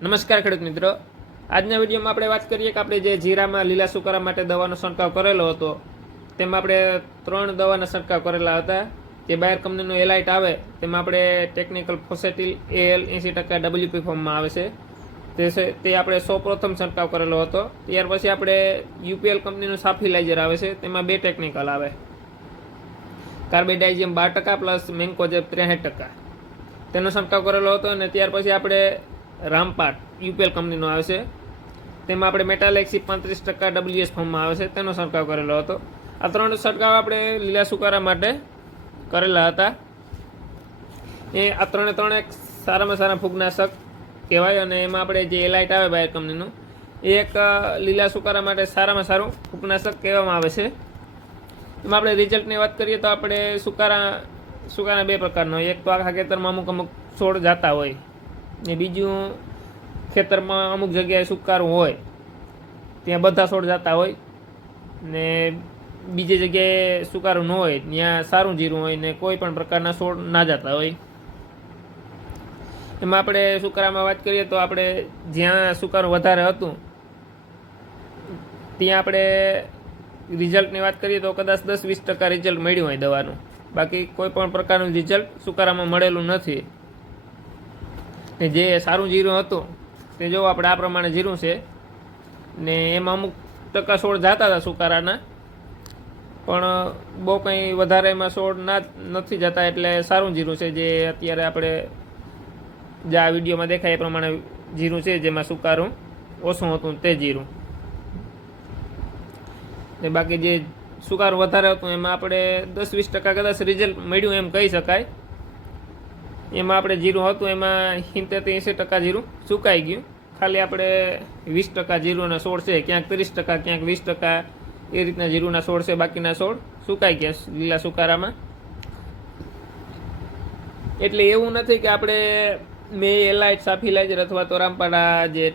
નમસ્કાર ખેડૂત મિત્રો, આજના વિડીયોમાં આપણે વાત કરીએ કે આપણે જે જીરામાં લીલા સુકારા માટે દવાનો છંટકાવ કરેલો હતો તેમાં આપણે 3 દવાના છંટકાવ કરેલા હતા. જે બાયર કંપનીનું એલાઇટ આવે તેમાં આપણે ટેકનિકલ ફોસેટિલ AL 80% WP ફોર્મમાં આવે છે તે આપણે સૌપ્રથમ છંટકાવ કરેલો હતો. ત્યાર પછી આપણે UPL કંપનીનું સાફિલાઇઝર આવે છે, તેમાં 2 ટેકનિકલ આવે, કાર્બેડાઇઝિયમ 12% પ્લસ મેન્કોજેબ 63% તેનો છંટકાવ કરેલો હતો. અને ત્યાર પછી આપણે રામપાટ UPL કંપનીનો આવે છે, તેમાં આપણે મેટાલેક્સી 35% WS ફોર્મમાં આવે છે, તેનો છંટકાવ કરેલો હતો. આ 3 છંટકાવ આપણે લીલા સુકારા માટે કરેલા હતા. આ ત્રણે એક સારામાં સારા ફૂગનાશક કહેવાય. અને એમાં આપણે જે એલાઇટ આવે બાયર કંપનીનું એ એક લીલા સુકારા માટે સારામાં સારું ફૂગનાશક કહેવામાં આવે છે. એમાં આપણે રિઝલ્ટની વાત કરીએ તો આપણે સુકારા 2 પ્રકારનો હોય. એક તો આખા ખેતરમાં અમુક છોડ જતા હોય ને બીજું ખેતરમાં અમુક જગ્યાએ સુકારું હોય ત્યાં બધા છોડ જતા હોય ને બીજી જગ્યાએ સુકારું ન હોય ત્યાં સારું જીરું હોય ને કોઈ પણ પ્રકારના છોડ ના જતા હોય. એમાં આપણે સુકારામાં વાત કરીએ તો આપણે જ્યાં સુકારું વધારે હતું ત્યાં આપણે રિઝલ્ટની વાત કરીએ તો કદાચ 10-20% રિઝલ્ટ મળ્યું હોય દવાનું, બાકી કોઈ પણ પ્રકારનું રિઝલ્ટ સુકારામાં મળેલું નથી. ને જે સારું જીરું હતું તે જો આપણે આ પ્રમાણે જીરું છે ને એમાં અમુક ટકા છોડ જતા હતા સુકારાના, પણ બહુ કંઈ વધારે એમાં છોડ નથી જતા, એટલે સારું જીરું છે. જે અત્યારે આપણે જે આ વિડીયોમાં દેખાય એ પ્રમાણે જીરું છે, જેમાં સુકારું ઓછું હતું તે જીરું. ને બાકી જે સુકારું વધારે હતું એમાં આપણે 10-20% કદાચ રિઝલ્ટ મળ્યું એમ કહી શકાય. એમાં આપણે જીરું હતું એમાં 70-80% જીરું સુકાઈ ગયું. ખાલી આપણે 20% જીરુંના છોડ છે, ક્યાંક 30%, ક્યાંક 20% એ રીતના જીરુંના છોડ છે, બાકીના છોડ સુકાઈ ગયા લીલા સુકારામાં. એટલે એવું નથી કે આપણે મેં એલાઇટ સાફિલાઇઝર અથવા તો રામપાડા જે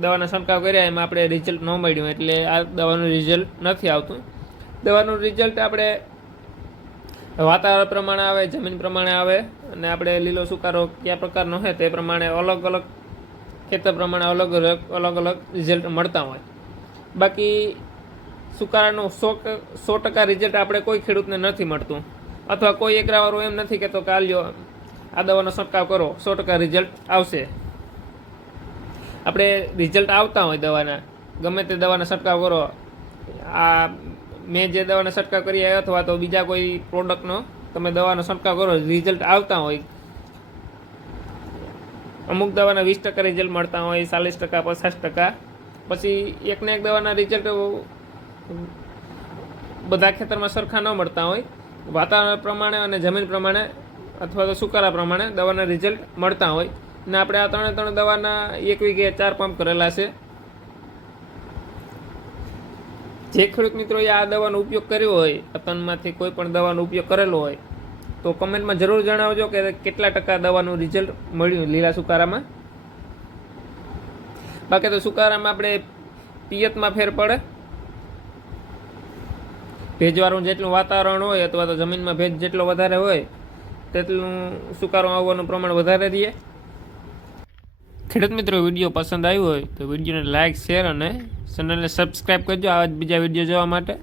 દવાના છંટકાવ કર્યા એમાં આપણે રિઝલ્ટ ન મળ્યું એટલે આ દવાનું રિઝલ્ટ નથી આવતું. દવાનું રિઝલ્ટ આપણે વાતાવરણ પ્રમાણે આવે, જમીન પ્રમાણે આવે, અને આપણે લીલો સુકારો કયા પ્રકારનો હોય તે પ્રમાણે અલગ અલગ ખેતર પ્રમાણે અલગ અલગ રિઝલ્ટ મળતા હોય. બાકી સુકારાનું 100% રિઝલ્ટ આપણે કોઈ ખેડૂતને નથી મળતું, અથવા કોઈ એકરાવાળો એમ નથી કહેતો કે આલ્યો આ દવાનો છંટકાવ કરો 100% રિઝલ્ટ આવશે. આપણે રિઝલ્ટ આવતા હોય દવાના, ગમે તે દવાના છંટકાવ કરો, આ મેં જે દવાના છંટકાવ કરીએ અથવા તો બીજા કોઈ પ્રોડક્ટનો તમે દવાનો છંટકાવ કરો રિઝલ્ટ આવતા હોય. અમુક દવાના 20% રિઝલ્ટ મળતા હોય, 40%, 50%. પછી એકને એક દવાના રિઝલ્ટ બધા ખેતરમાં સરખા ન મળતા હોય. વાતાવરણ પ્રમાણે અને જમીન પ્રમાણે અથવા તો સુકારા પ્રમાણે દવાના રિઝલ્ટ મળતા હોય. ને આપણે આ 3 દવાના 1 વીઘે 4 પંપ કરેલા છે. જે ખેડૂત મિત્રોએ આ દવાનો ઉપયોગ કર્યો હોય, પતનમાંથી કોઈ પણ દવાનો ઉપયોગ કરેલો હોય તો કમેન્ટમાં જરૂર જણાવજો કે કેટલા ટકા દવાનું રિઝલ્ટ મળ્યું લીલા સુકારામાં. બાકી તો સુકારામાં આપણે પિયતમાં ફેર પડે, ભેજવાળું જેટલું વાતાવરણ હોય અથવા તો જમીનમાં ભેજ જેટલો વધારે હોય તેટલું સુકારો આવવાનું પ્રમાણ વધારે રહે. ખેડૂત મિત્રો, વિડીયો પસંદ આવ્યો હોય તો વિડીયોને લાઇક, શેર અને ચેનલને સબસ્ક્રાઈબ કરજો આવા જ બીજા વિડીયો જોવા માટે.